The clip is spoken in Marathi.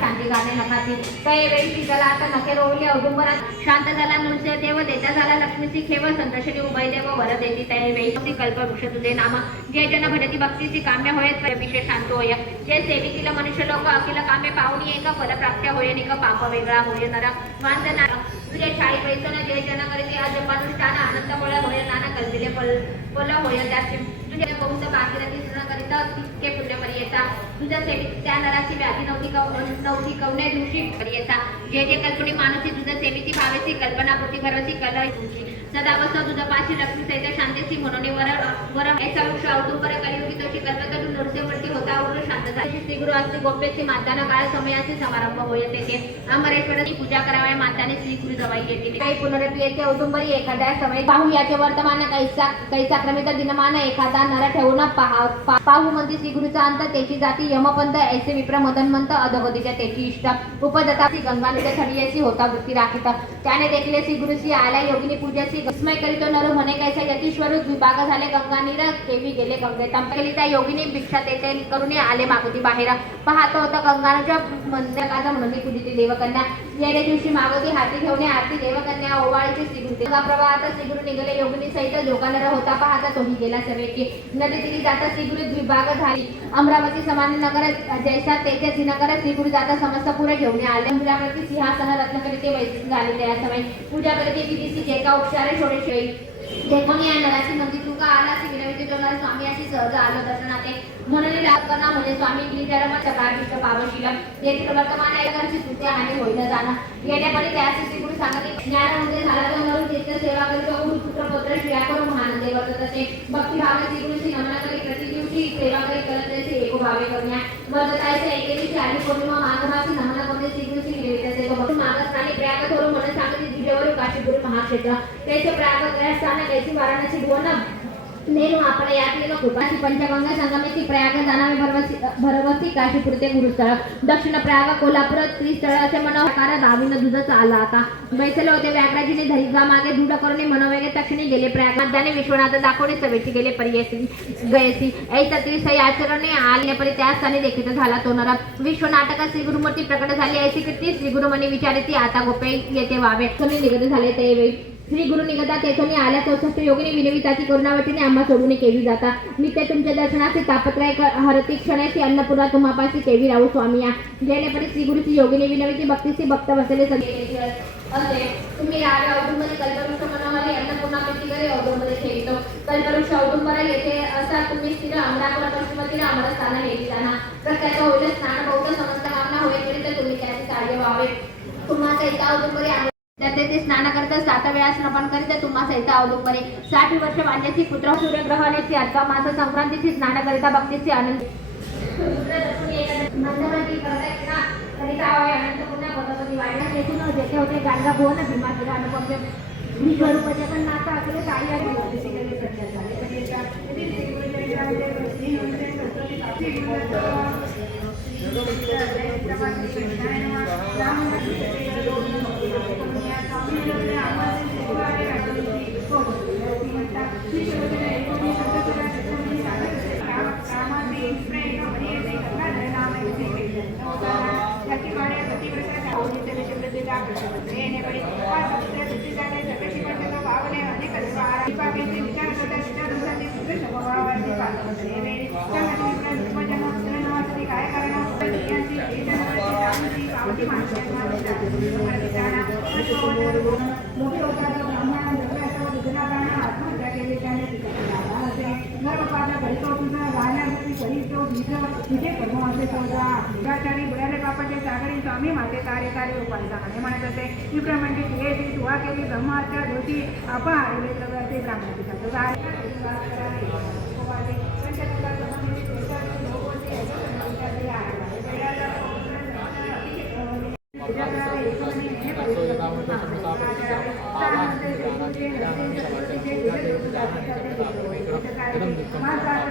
शांती गाणे नकाती तय वेळी झाला आता नखे रोवले औदुंबरात शांत झाला नृत्य देव देता झाला लक्ष्मीची खेव संतोषणी उभय देव वर देती तय वेळी कल्प वृक्ष तुझे नाम जे जन भजती भक्तीची काम्य होय विशेष शांत होय जे सेवितील मनुष्य लोक अखिल काम्य पाहुणी एक फल प्राप्त होय निक पाप वेगळा होय नरा वांदना तुझे छाई पैसन जय जन करीते अजपानुष्ठान आनंद मोळ होय नाना कल्पिले फल होय त्याची तुझे बहुत भागीरथी सुना करिता तितके पुण्य पर्यता तुझ्या सेवित त्या नराची व्याधी नव्हती कवने दिवशी पर्यता जे जे कल्पनी मानसी तुझ्या सेविती भावेची कल्पना कृती भरवती कला तुझी सदावस्थ तुझ्या पाशी लक्ष्मी सहित शांतीची म्हणून वर ऐसा वृक्ष औदुंबर कलियुगी तोची कल्पतरू नृत्यवृत्ती होता उग्र शांतता श्रीगुरु असते गोप्यची माताना काळ समयाचे समारंभ होय तेथे अमरेश्वराची पूजा करावया माताने श्रीगुरु जवाई येते काही पुनरपी येते औदुंबरी एखाद्या समय पाहू याचे वर्तमान कैसा क्रमित दिनमान एखादा नर ठेवून पाहू म्हणते श्रीगुरुचा अंत त्याची जाती यमपंत ऐसे विप्र मदनमंत अधगतीच्या त्याची इष्ट उपदत्ताची गंगा नदी थडीयसी होता वृत्ती राखित त्याने देखले श्रीगुरुशी आल्या योगिनी पूजेची विस्मय करीतो नर म्हणे कैसा यतीश्वर विभाग झाले गंगा नीर केवी गेले गंगेत केली त्या योगिनी भिक्षा तेथे करून आले मागुती बाहेर पाहतो होता गंगाच्या मंदिराचा म्हणून कुदिती देवकन्या येणे दिवशी मागवती हाती घेऊन आरती देवकन्या ओवाळीची श्रीगुरु गंगा प्रवाहात श्रीगुरु निघाले योगिनी सहित जोगानर होता पाहता तोही गेला सर्वेची नदी तिरी जाता श्रीगुरु द्विभाग झाली अमरावती समान नगर जैसा तेथे श्रीनगर श्रीगुरु जाता समस्त पुरे घेऊन आले मुलाप्रती सिंहासन रत्नकरिते वैशिष्ट झाले त्या समय पूजा करते विधीची जे का उपचारे थोडेसे देखून या नराची मंदिर तुका आला ती विनविती करणारे स्वामी अशी सहज आलं दर्शनाते म्हणून लाभकरणा म्हणजे स्वामी गिरिधर्म सकाळिष्ट पावशीला येथील वर्तमान ऐकांची स्तुती आणि होईल जाणं येण्यापणे त्याची श्रीगुरु सांगते ज्ञानामध्ये झाला तर नरू चित्त सेवा करीत गुरु पुत्र पुत्र श्रिया करून महान देव तसे भक्तिभावे श्रीगुरुची नमन करी प्रति दिवशी सेवा करी करत त्याचे एकोभावे करण्या वर्ततायचे एके दिवशी आली पौर्णिमा माघमाची नमन करते श्रीगुरुची विनवित सेवा मागत नाही प्रयाग करून म्हणून सांगते दिव्यवर काशीपुरी महाक्षेत्र त्याचे प्रयाग स्थान त्याची वाराणसी भुवन నేను అక్కడ యాత్రిలో కృపాసి పంచగంగా संगमेची प्रयाग जाणारे भरवसी काशीपूर ते गुरुस्थळ दक्षिण प्रयाग कोल्हापूर त्रिस्थळाचे मनोहकार दावीन दुधच आला आता बैसले होते व्याघ्राजीने धैर्य मागे दृढ करून मनोवेगे तक्षणी गेले प्रयाग मध्याने विश्वनाथ दाखवणे सभेची गेले पर्यसी गयसी ऐसा त्रिसई आचरणे आले परी त्या स्थानी देखील झाला तो नर विश्वनाटक श्रीगुरुमूर्ती प्रकट झाली ऐसी कीर्ती श्रीगुरुमनी विचारती आता गोपे येते व्हावे कमी निगत झाले ते श्री गुरु निगता तेथून आल्या 64 योगिनी विनविताची करुणावतीने आम्हा सोडून केवी जाता नित्य तुमच्या दर्शनाचे तापत्रय हरती क्षणाची अन्नपूर्णा तुम्हापाशी केवी राहू स्वामी या जेणेपरी श्री गुरुची योगिनी विनविती भक्तीची भक्त बसले सगळे असे तुम्ही राजा औदुंबरी कल्पवृक्ष मनोहरी अन्नपूर्णा पेटीकडे औदुंबरी ठेवितो कल्पवृक्ष औदुंबरा येथे असा तुम्ही स्थिर अमरापुरा पश्चिमतीला अमर स्थान हेरी जाणा प्रत्येक होईल स्नान बौद्ध समस्त कामना होईल तरी तर तुम्ही त्याचे कार्य व्हावे तुम्हा सहित औदुंबरी ते स्नान करता 7 वेळा स्नान करीत तुम्हा सहित औदुंबरे 60 वर्ष वाण्याची पुत्र सूर्यग्रहणाची अथवा मास संक्रांतीची स्नान करिता भक्तीचे आनंद मंदमती करता करिता अनंत पुन्हा भगवती वाढण्यास येथून जेथे होते गांगा भुवन भीमासुर अनुपम विश्वरूपाचे पण नाता असले काही स्वामी माते कार्यकारी उपाय सांगणे म्हणत होते युक्र म्हणजे हे तुवा केली ब्रह्माच्या दोषी अपहारले सगळ्याचे ब्राह्मणाचे माता